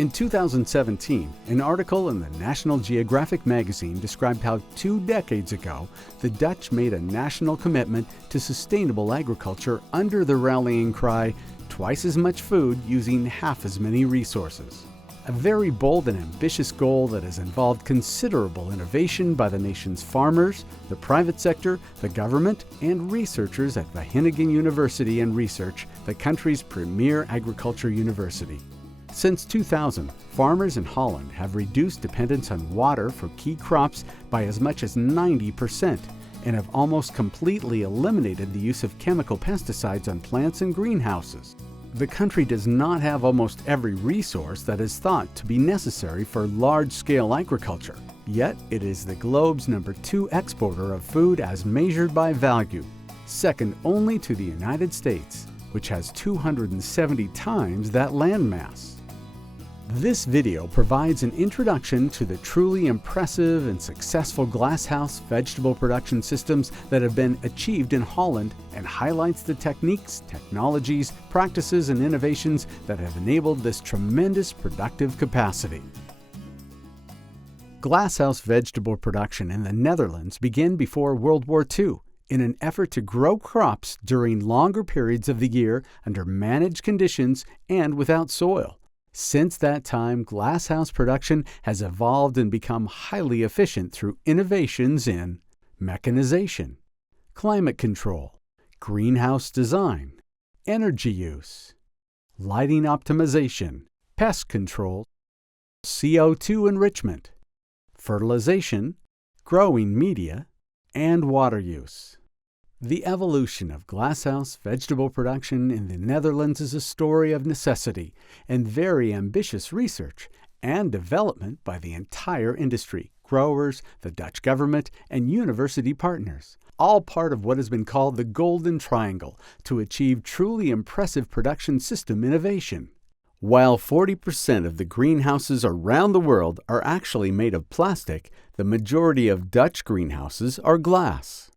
In 2017, an article in the National Geographic magazine described how 2 decades ago, the Dutch made a national commitment to sustainable agriculture under the rallying cry, "Twice as much food using half as many resources." A very bold and ambitious goal that has involved considerable innovation by the nation's farmers, the private sector, the government, and researchers at Wageningen University and Research, the country's premier agriculture university. Since 2000, farmers in Holland have reduced dependence on water for key crops by as much as 90% and have almost completely eliminated the use of chemical pesticides on plants and greenhouses. The country does not have almost every resource that is thought to be necessary for large-scale agriculture, yet it is the globe's #2 exporter of food as measured by value, second only to the United States, which has 270 times that landmass. This video provides an introduction to the truly impressive and successful glasshouse vegetable production systems that have been achieved in Holland and highlights the techniques, technologies, practices, and innovations that have enabled this tremendous productive capacity. Glasshouse vegetable production in the Netherlands began before World War II in an effort to grow crops during longer periods of the year under managed conditions and without soil. Since that time, glasshouse production has evolved and become highly efficient through innovations in mechanization, climate control, greenhouse design, energy use, lighting optimization, pest control, CO2 enrichment, fertilization, growing media, and water use. The evolution of glasshouse vegetable production in the Netherlands is a story of necessity and very ambitious research and development by the entire industry, growers, the Dutch government, and university partners, all part of what has been called the Golden Triangle to achieve truly impressive production system innovation. While 40% of the greenhouses around the world are actually made of plastic, the majority of Dutch greenhouses are glass.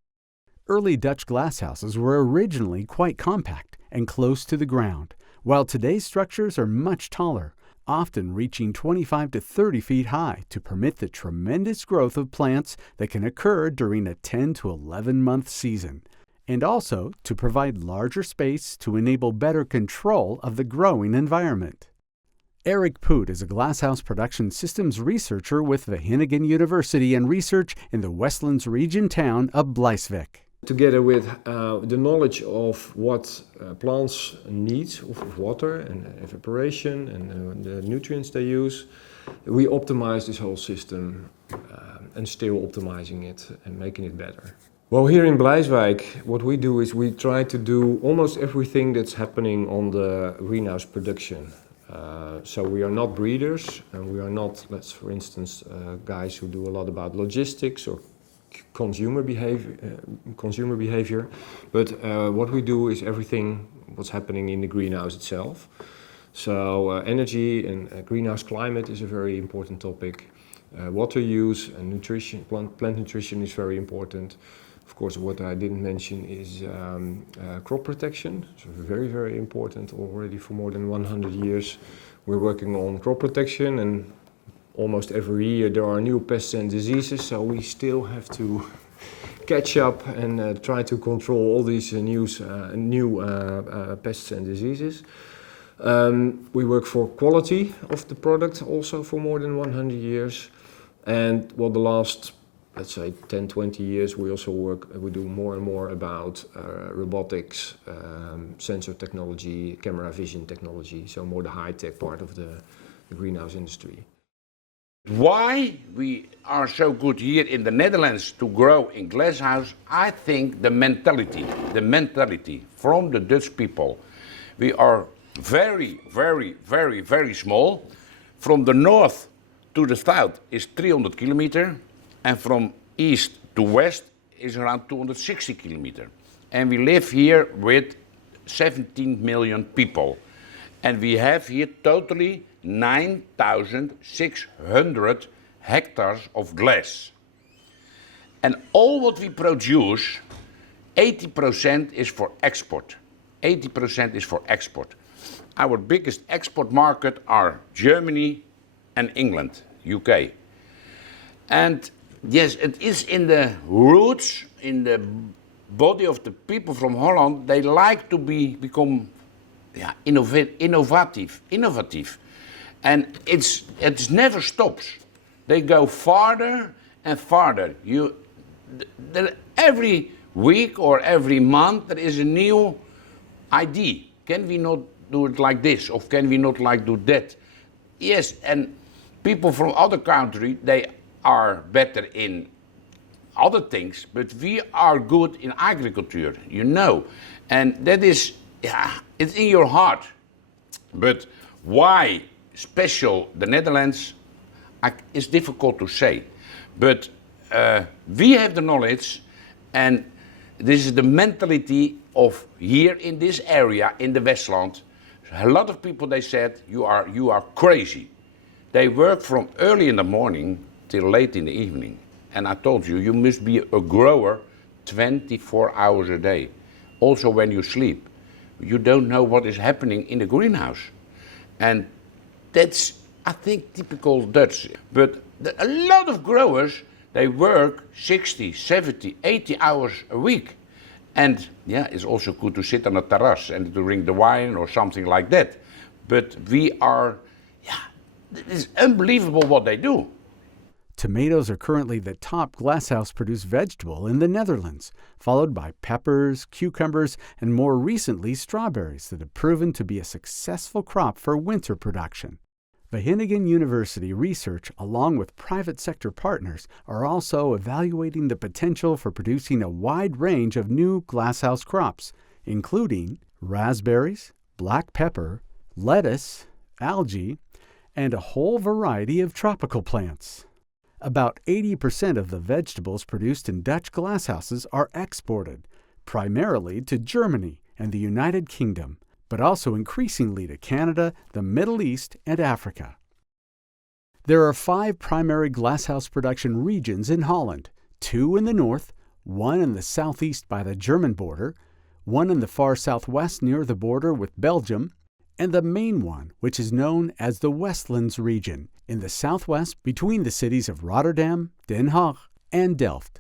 Early Dutch glasshouses were originally quite compact and close to the ground, while today's structures are much taller, often reaching 25 to 30 feet high to permit the tremendous growth of plants that can occur during a 10 to 11-month season, and also to provide larger space to enable better control of the growing environment. Eric Poot is a glasshouse production systems researcher with Wageningen University and Research in the Westlands region town of Bleiswijk. Together with the knowledge of what plants need of water and evaporation and the nutrients they use, we optimize this whole system and still optimizing it and making it better. Well, here in Bleiswijk, what we do is we try to do almost everything that's happening on the greenhouse production. So we are not breeders, and we are not, for instance, guys who do a lot about logistics or consumer behavior, but what we do is everything what's happening in the greenhouse itself. So energy and greenhouse climate is a very important topic. Water use and nutrition, plant nutrition is very important. Of course, what I didn't mention is crop protection. So very, very important. Already for more than 100 years we're working on crop protection, and almost every year there are new pests and diseases, so we still have to catch up and try to control all these new pests and diseases. We work for quality of the product also for more than 100 years. And well, the last, let's say, 10, 20 years, we do more and more about robotics, sensor technology, camera vision technology, so more the high-tech part of the greenhouse industry. Why we are so good here in the Netherlands to grow in glasshouse, I think the mentality from the Dutch people. We are very, very, very, very small. From the north to the south is 300 kilometers, and from east to west is around 260 kilometers. And we live here with 17 million people. And we have here totally 9,600 hectares of glass. And all what we produce, 80% is for export. 80% is for export. Our biggest export market are Germany and England, UK. And yes, it is in the roots, in the body of the people from Holland. They like to become innovative. And it never stops. They go farther and farther. Every week or every month there is a new idea. Can we not do it like this, or can we not like do that? Yes, and people from other countries, they are better in other things, but we are good in agriculture, you know. And that is, it's in your heart. But why special the Netherlands, it's difficult to say. But we have the knowledge, and this is the mentality of here in this area, in the Westland. A lot of people, they said, you are crazy. They work from early in the morning till late in the evening. And I told you, you must be a grower 24 hours a day. Also when you sleep. You don't know what is happening in the greenhouse. And that's, I think, typical Dutch. But a lot of growers, they work 60, 70, 80 hours a week. And yeah, it's also good to sit on a terrace and to drink the wine or something like that. But we are, it's unbelievable what they do. Tomatoes are currently the top glasshouse-produced vegetable in the Netherlands, followed by peppers, cucumbers, and more recently strawberries that have proven to be a successful crop for winter production. Wageningin University Research, along with private sector partners, are also evaluating the potential for producing a wide range of new glasshouse crops, including raspberries, black pepper, lettuce, algae, and a whole variety of tropical plants. About 80% of the vegetables produced in Dutch glasshouses are exported, primarily to Germany and the United Kingdom, but also increasingly to Canada, the Middle East, and Africa. There are 5 primary glasshouse production regions in Holland, 2 in the north, 1 in the southeast by the German border, 1 in the far southwest near the border with Belgium, and the main one, which is known as the Westlands region, in the southwest between the cities of Rotterdam, Den Haag, and Delft.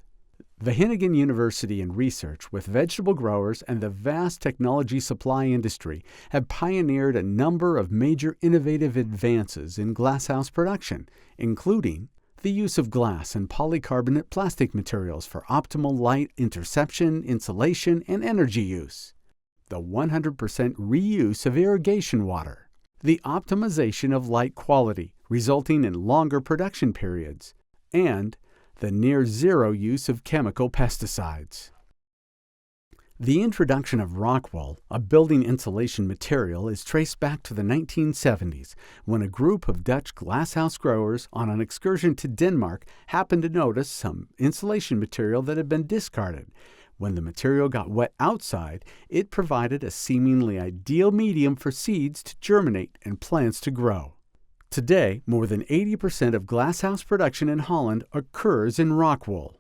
Wageningen University and Research, with vegetable growers and the vast technology supply industry, have pioneered a number of major innovative advances in glasshouse production, including the use of glass and polycarbonate plastic materials for optimal light interception, insulation, and energy use, the 100% reuse of irrigation water, the optimization of light quality, resulting in longer production periods, and the near-zero use of chemical pesticides. The introduction of rock wool, a building insulation material, is traced back to the 1970s, when a group of Dutch glasshouse growers on an excursion to Denmark happened to notice some insulation material that had been discarded. When the material got wet outside, it provided a seemingly ideal medium for seeds to germinate and plants to grow. Today, more than 80% of glasshouse production in Holland occurs in rock wool.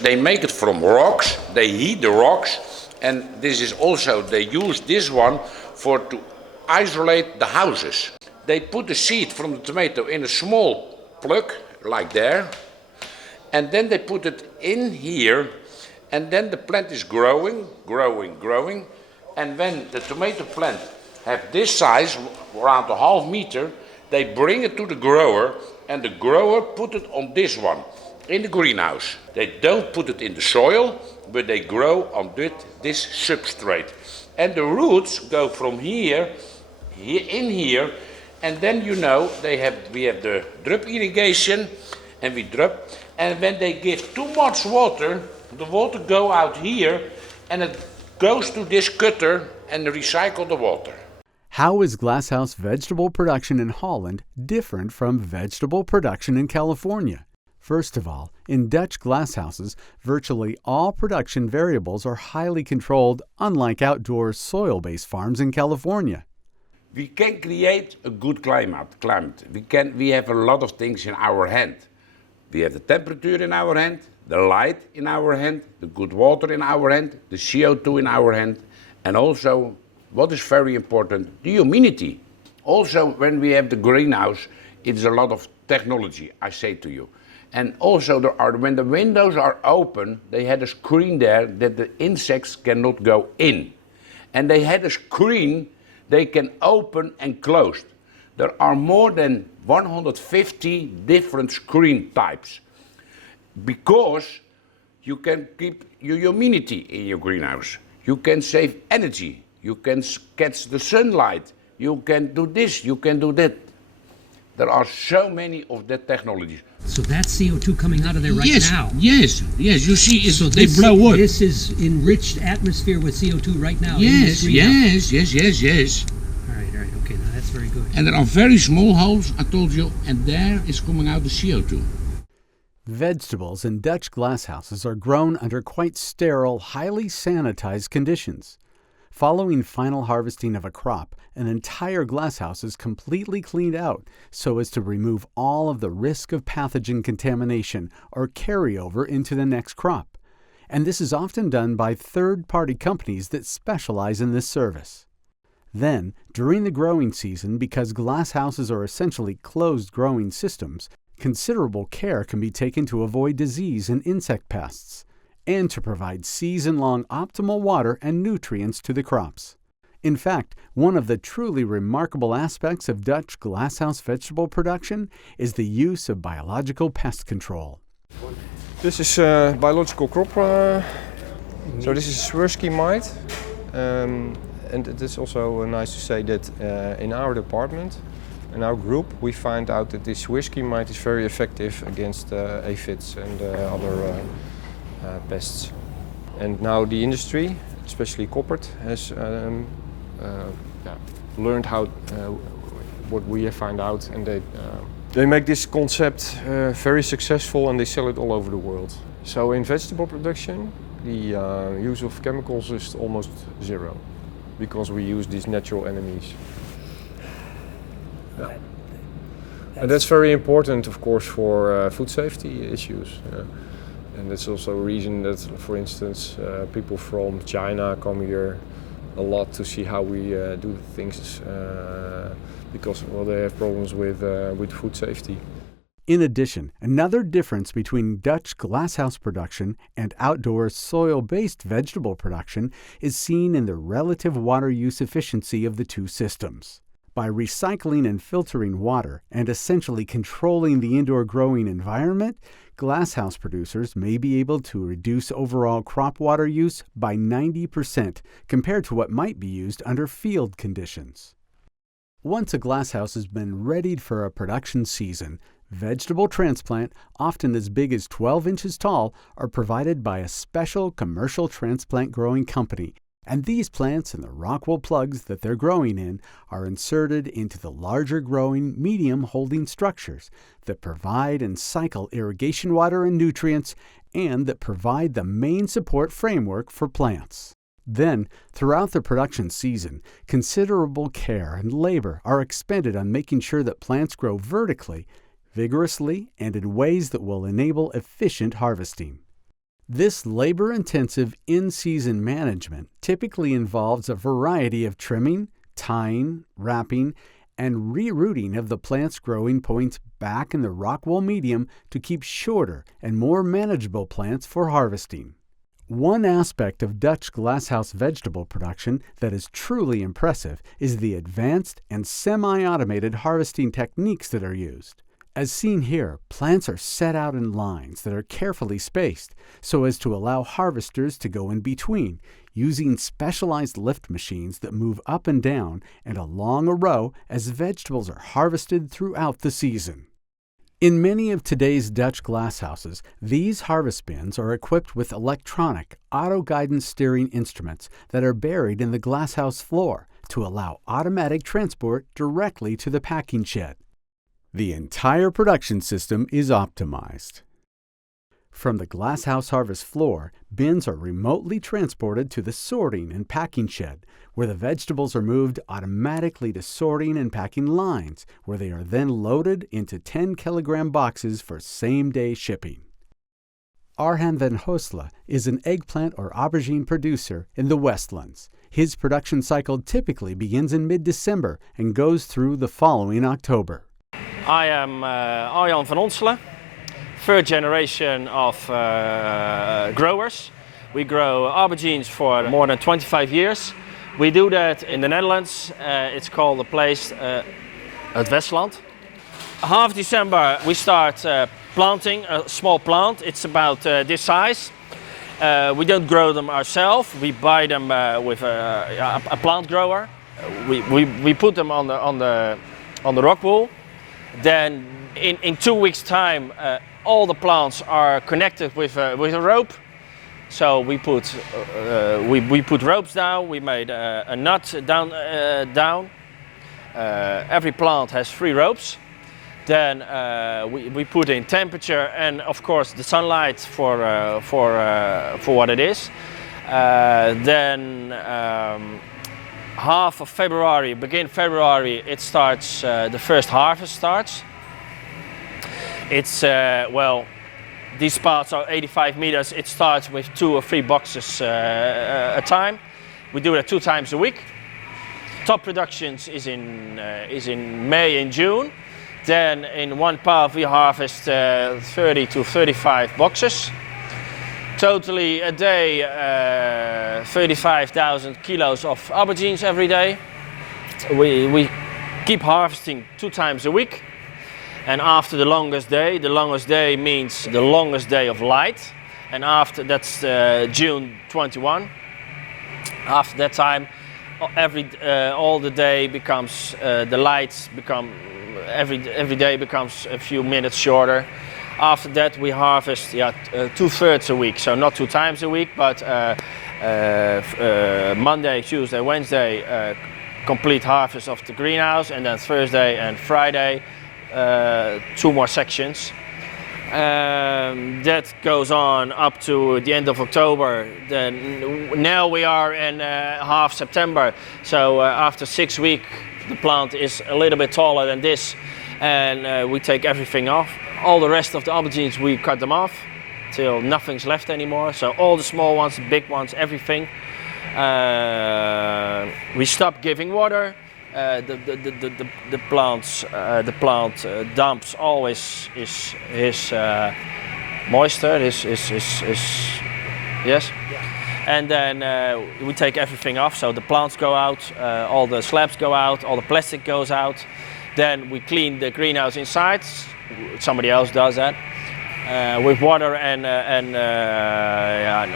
They make it from rocks, they heat the rocks, and this is also, they use this one to isolate the houses. They put the seed from the tomato in a small plug, like there, and then they put it in here, and then the plant is growing, and when the tomato plant have this size, around a half meter, they bring it to the grower, and the grower put it on this one, in the greenhouse. They don't put it in the soil, but they grow on this substrate. And the roots go from here, in here, and then you know, we have the drip irrigation, and we drip, and when they give too much water, the water go out here, and it goes to this cutter and recycle the water. How is glasshouse vegetable production in Holland different from vegetable production in California? First of all, in Dutch glasshouses, virtually all production variables are highly controlled, unlike outdoor soil-based farms in California. We can create a good climate. We have a lot of things in our hand. We have the temperature in our hand, the light in our hand, the good water in our hand, the CO2 in our hand, And also, what is very important, the humidity. Also, when we have the greenhouse, it's a lot of technology, I say to you. And also, when the windows are open, they had a screen there that the insects cannot go in. And they had a screen they can open and close. There are more than 150 different screen types, because you can keep your humidity in your greenhouse. You can save energy. You can catch the sunlight. You can do this, you can do that. There are so many of that technologies. So that's CO2 coming out of there now? Yes, you see, So they blow up. This is enriched atmosphere with CO2 right now? Yes. All right, okay, now that's very good. And there are very small holes, I told you, and there is coming out the CO2. Vegetables in Dutch glasshouses are grown under quite sterile, highly sanitized conditions. Following final harvesting of a crop, an entire glasshouse is completely cleaned out so as to remove all of the risk of pathogen contamination or carryover into the next crop. And this is often done by third-party companies that specialize in this service. Then, during the growing season, because glasshouses are essentially closed growing systems, considerable care can be taken to avoid disease and insect pests, and to provide season-long optimal water and nutrients to the crops. In fact, one of the truly remarkable aspects of Dutch glasshouse vegetable production is the use of biological pest control. This is biological crop. So this is Swirsky mite. And it is also nice to say that in our department, in our group, we find out that this Swirsky mite is very effective against aphids and other pests. And now the industry, especially Koppert, has learned how what we have found out, and they make this concept very successful, and they sell it all over the world. So in vegetable production, the use of chemicals is almost zero, because we use these natural enemies. Yeah. And that's very important, of course, for food safety issues. And that's also a reason that, for instance, people from China come here a lot to see how we do things, because they have problems with food safety. In addition, another difference between Dutch glasshouse production and outdoor soil-based vegetable production is seen in the relative water use efficiency of the two systems. By recycling and filtering water and essentially controlling the indoor growing environment, glasshouse producers may be able to reduce overall crop water use by 90% compared to what might be used under field conditions. Once a glasshouse has been readied for a production season, vegetable transplant, often as big as 12 inches tall, are provided by a special commercial transplant growing company, and these plants and the rockwool plugs that they're growing in are inserted into the larger growing medium holding structures that provide and cycle irrigation water and nutrients, and that provide the main support framework for plants. Then, throughout the production season, considerable care and labor are expended on making sure that plants grow vertically, vigorously, and in ways that will enable efficient harvesting. This labor-intensive in-season management typically involves a variety of trimming, tying, wrapping, and rerooting of the plant's growing points back in the rockwool medium to keep shorter and more manageable plants for harvesting. One aspect of Dutch glasshouse vegetable production that is truly impressive is the advanced and semi-automated harvesting techniques that are used. As seen here, plants are set out in lines that are carefully spaced so as to allow harvesters to go in between, using specialized lift machines that move up and down and along a row as vegetables are harvested throughout the season. In many of today's Dutch glasshouses, these harvest bins are equipped with electronic, auto-guidance steering instruments that are buried in the glasshouse floor to allow automatic transport directly to the packing shed. The entire production system is optimized. From the glasshouse harvest floor, bins are remotely transported to the sorting and packing shed, where the vegetables are moved automatically to sorting and packing lines, where they are then loaded into 10-kilogram boxes for same-day shipping. Arjan van Hoosle is an eggplant or aubergine producer in the Westlands. His production cycle typically begins in mid-December and goes through the following October. I am Arjan van Onselen, third generation of growers. We grow aubergines for more than 25 years. We do that in the Netherlands. It's called a place, het Westland. Half December we start planting a small plant. It's about this size. We don't grow them ourselves. We buy them with a plant grower. We put them on the rock wool. Then in 2 weeks' time, all the plants are connected with a rope. So we put ropes down. We made a nut down. Every plant has 3 ropes. Then we put in temperature and of course the sunlight for what it is. Then half of February, begin February, it starts. The first harvest starts. It's well, these parts are 85 meters. It starts with 2 or 3 boxes a time. We do that 2 times a week. Top productions is in May and June. Then in one path we harvest 30 to 35 boxes. Totally a day 35,000 kilos of aubergines every day. We keep harvesting 2 times a week. And after the longest day means the longest day of light. And after that's June 21. After that time, all the day becomes, the lights become, every day becomes a few minutes shorter. After that we harvest 2/3 a week, so not 2 times a week, but Monday, Tuesday, Wednesday complete harvest of the greenhouse, and then Thursday and Friday 2 more sections. That goes on up to the end of October. Then now we are in half September, so after 6 weeks the plant is a little bit taller than this, and we take everything off. All the rest of the aubergines we cut them off till nothing's left anymore. So all the small ones, the big ones, everything. We stop giving water. The plant dumps always his moisture, his yes. And then we take everything off, so the plants go out, all the slabs go out, all the plastic goes out. Then we clean the greenhouse inside. Somebody else does that with water and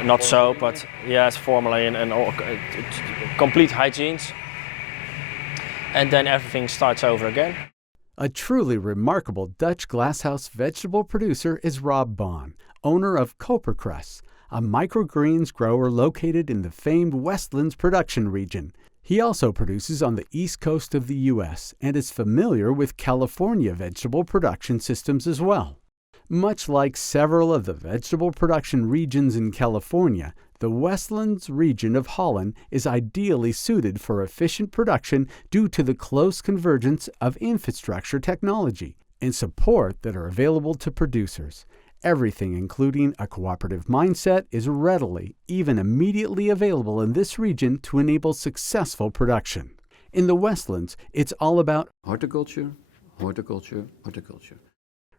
not soap, but yes, formalin and all, complete hygienes. And then everything starts over again. A truly remarkable Dutch glasshouse vegetable producer is Rob Baan, owner of Koperkruis, a microgreens grower located in the famed Westlands production region. He also produces on the east coast of the U.S. and is familiar with California vegetable production systems as well. Much like several of the vegetable production regions in California, the Westlands region of Holland is ideally suited for efficient production due to the close convergence of infrastructure technology and support that are available to producers. Everything, including a cooperative mindset, is readily, even immediately available in this region to enable successful production. In the Westlands, it's all about horticulture, horticulture, horticulture.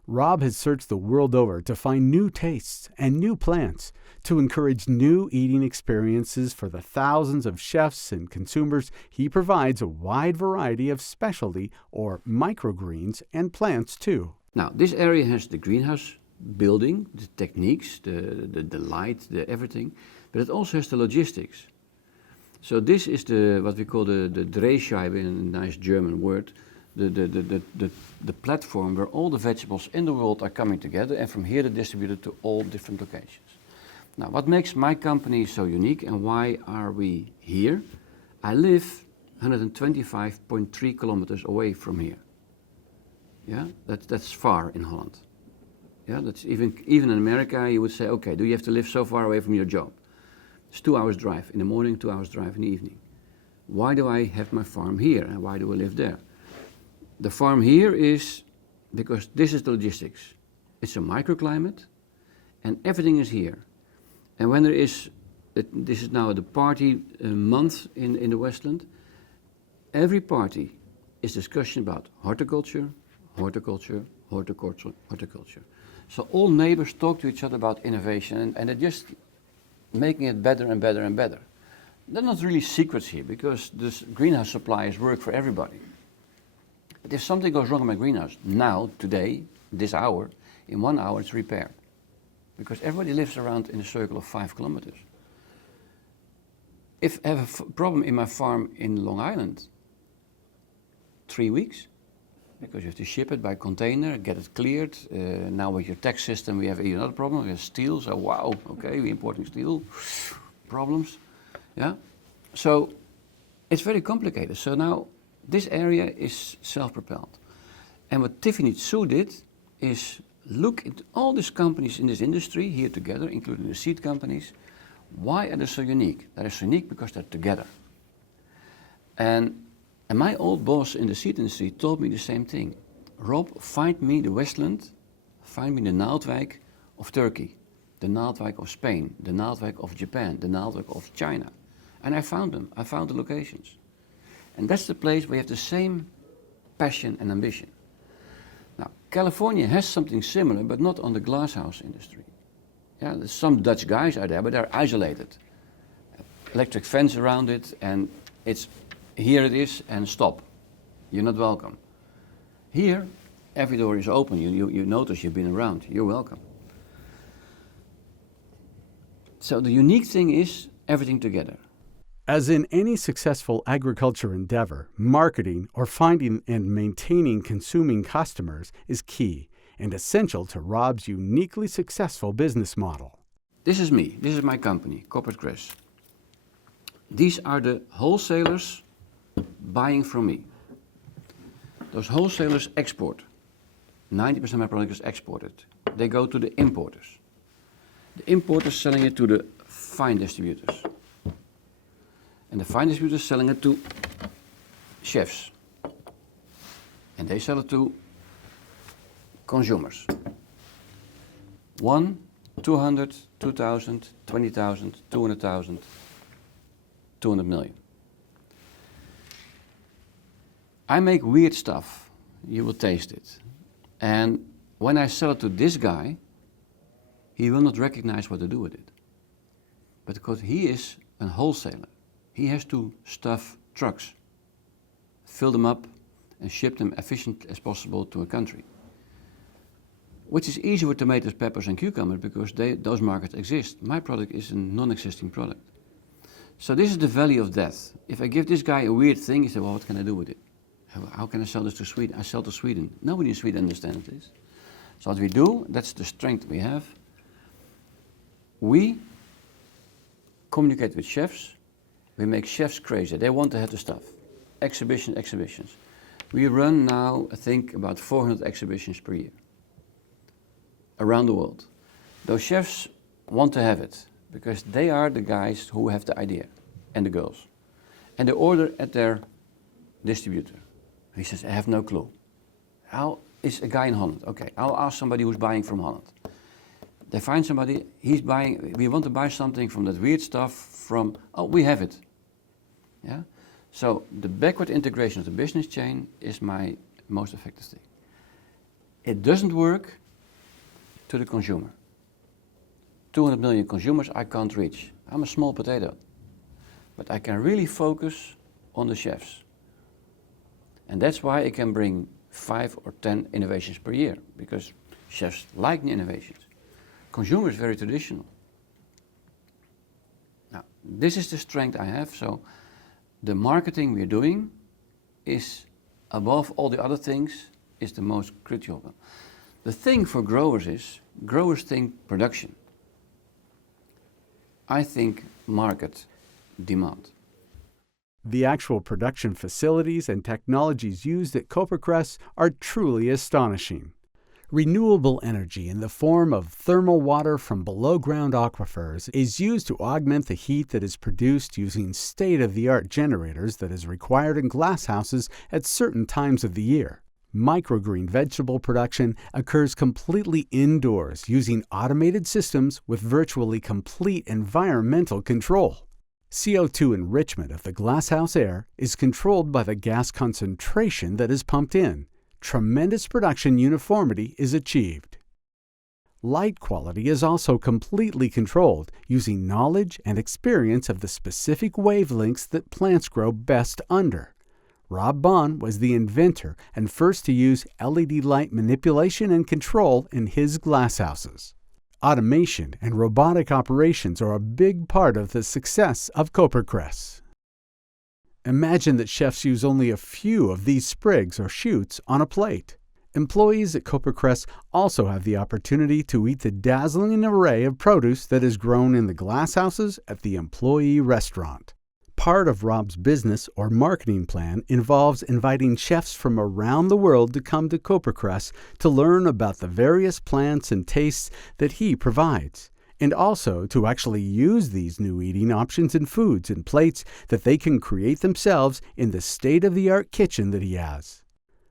Rob has searched the world over to find new tastes and new plants to encourage new eating experiences for the thousands of chefs and consumers. He provides a wide variety of specialty or microgreens and plants too. Now, this area has the greenhouse building, the techniques, the light, the everything, but it also has the logistics. So this is what we call the Drehscheibe, in a nice German word, the platform where all the vegetables in the world are coming together, and from here they're distributed to all different locations. Now, what makes my company so unique and why are we here? I live 125.3 kilometers away from here. Yeah, that's far in Holland. Yeah, that's even in America you would say, okay, do you have to live so far away from your job? It's 2 hours drive in the morning, 2 hours drive in the evening. Why do I have my farm here and why do I live there? The farm here is because this is the logistics. It's a microclimate and everything is here. And when there is this is now the party month in the Westland. Every party is discussion about horticulture, horticulture, horticulture, horticulture. So all neighbors talk to each other about innovation, and they're just making it better and better and better. There are not really secrets here, because this greenhouse suppliers work for everybody. But if something goes wrong in my greenhouse, now, today, this hour, in 1 hour it's repaired. Because everybody lives around in a circle of 5 kilometers. If I have a problem in my farm in Long Island, 3 weeks, because you have to ship it by container, get it cleared. Now with your tax system we have another problem, we have steel, so wow, okay, we're importing steel, problems, yeah? So it's very complicated. So now this area is self-propelled. And what Tiffany Tsu did is look at all these companies in this industry here together, including the seed companies. Why are they so unique? They're so unique because they're together. And my old boss in the seed industry told me the same thing. Rob, find me the Westland, find me the Naaldwijk of Turkey, the Naaldwijk of Spain, the Naaldwijk of Japan, the Naaldwijk of China. And I found them, I found the locations. And that's the place where you have the same passion and ambition. Now, California has something similar, but not on the glasshouse industry. Yeah, there's some Dutch guys out there, but they're isolated. Electric fence around it, and it's here it is, and stop. You're not welcome. Here, every door is open. You notice you've been around. You're welcome. So the unique thing is everything together. As in any successful agriculture endeavor, marketing or finding and maintaining consuming customers is key and essential to Rob's uniquely successful business model. This is me. This is my company, Corporate Crest. These are the wholesalers buying from me. Those wholesalers export. 90% of my product is exported. They go to the importers. The importers selling it to the fine distributors. And the fine distributors selling it to chefs. And they sell it to consumers. 1, 200, 2,000, 20,000, 200,000, 200 million. I make weird stuff. You will taste it. And when I sell it to this guy, he will not recognize what to do with it. But because he is a wholesaler, he has to stuff trucks, fill them up, and ship them efficient as possible to a country. Which is easy with tomatoes, peppers, and cucumbers because those markets exist. My product is a non-existing product. So this is the valley of death. If I give this guy a weird thing, he says, well, what can I do with it? How can I sell this to Sweden? I sell to Sweden. Nobody in Sweden understands this. So what we do, that's the strength we have. We communicate with chefs. We make chefs crazy. They want to have the stuff. Exhibitions. We run now, I think, about 400 exhibitions per year around the world. Those chefs want to have it because they are the guys who have the idea, and the girls. And they order at their distributor. He says, I have no clue. How is a guy in Holland? Okay, I'll ask somebody who's buying from Holland. They find somebody, he's buying, we want to buy something from that weird stuff from, oh, we have it. Yeah? So the backward integration of the business chain is my most effective thing. It doesn't work to the consumer. 200 million consumers I can't reach. I'm a small potato. But I can really focus on the chefs. And that's why I can bring 5 or 10 innovations per year, because chefs like new innovations. Consumer is very traditional. Now, this is the strength I have, so the marketing we're doing is, above all the other things, is the most critical. The thing for growers is, growers think production. I think market demand. The actual production facilities and technologies used at Koperkress are truly astonishing. Renewable energy in the form of thermal water from below-ground aquifers is used to augment the heat that is produced using state-of-the-art generators that is required in glasshouses at certain times of the year. Microgreen vegetable production occurs completely indoors using automated systems with virtually complete environmental control. CO2 enrichment of the glasshouse air is controlled by the gas concentration that is pumped in. Tremendous production uniformity is achieved. Light quality is also completely controlled using knowledge and experience of the specific wavelengths that plants grow best under. Rob Bond was the inventor and first to use LED light manipulation and control in his glasshouses. Automation and robotic operations are a big part of the success of Koperkress. Imagine that chefs use only a few of these sprigs or shoots on a plate. Employees at Koperkress also have the opportunity to eat the dazzling array of produce that is grown in the glasshouses at the employee restaurant. Part of Rob's business or marketing plan involves inviting chefs from around the world to come to Koperkress to learn about the various plants and tastes that he provides, and also to actually use these new eating options and foods and plates that they can create themselves in the state-of-the-art kitchen that he has.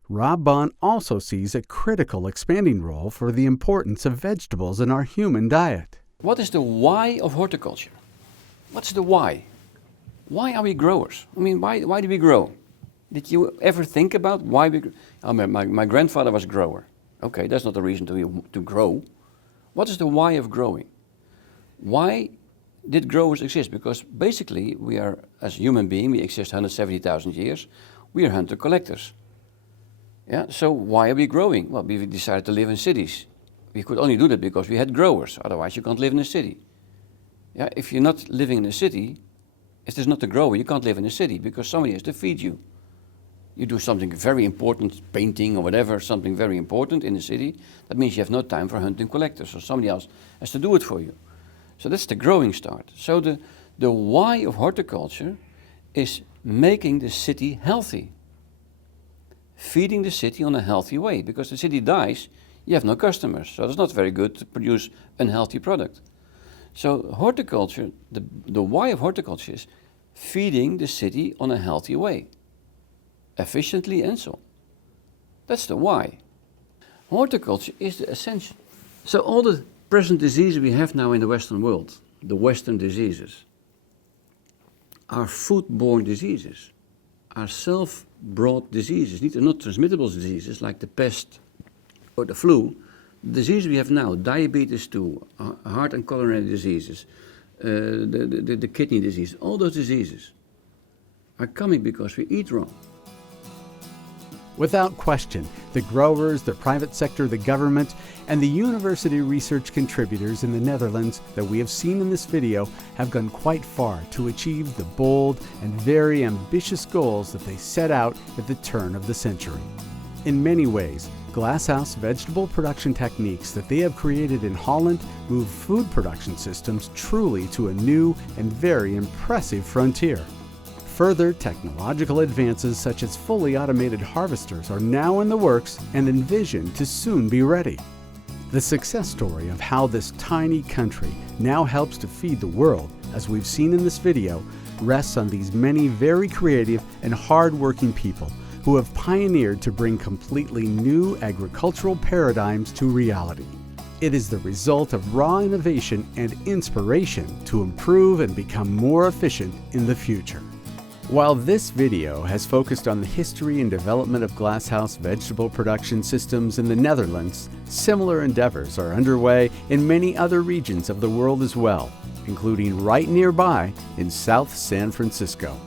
Rob Bond also sees a critical expanding role for the importance of vegetables in our human diet. What is the why of horticulture? What's the why? Why are we growers? I mean, why do we grow? Did you ever think about why we grow? My grandfather was a grower. Okay, that's not a reason to grow. What is the why of growing? Why did growers exist? Because basically we are, as a human being, we exist 170,000 years. We are hunter-collectors. Yeah, so why are we growing? Well, we decided to live in cities. We could only do that because we had growers. Otherwise you can't live in a city. Yeah, if you're not living in a city, if there's not a grower, you can't live in a city because somebody has to feed you. You do something very important, painting or whatever, something very important in the city, that means you have no time for hunting collectors, so somebody else has to do it for you. So that's the growing start. So the why of horticulture is making the city healthy. Feeding the city on a healthy way, because the city dies, you have no customers, so it's not very good to produce an unhealthy product. So horticulture, the why of horticulture is feeding the city on a healthy way, efficiently and so on. That's the why. Horticulture is the essential. So all the present diseases we have now in the Western world, the Western diseases, are foodborne diseases, are self-brought diseases. These are not transmittable diseases like the pest or the flu. The diseases we have now, diabetes 2, heart and coronary diseases, the kidney disease, all those diseases are coming because we eat wrong. Without question, the growers, the private sector, the government, and the university research contributors in the Netherlands that we have seen in this video have gone quite far to achieve the bold and very ambitious goals that they set out at the turn of the century. In many ways, glasshouse vegetable production techniques that they have created in Holland move food production systems truly to a new and very impressive frontier. Further technological advances such as fully automated harvesters are now in the works and envisioned to soon be ready. The success story of how this tiny country now helps to feed the world, as we've seen in this video, rests on these many very creative and hard-working people who have pioneered to bring completely new agricultural paradigms to reality. It is the result of raw innovation and inspiration to improve and become more efficient in the future. While this video has focused on the history and development of glasshouse vegetable production systems in the Netherlands, similar endeavors are underway in many other regions of the world as well, including right nearby in South San Francisco.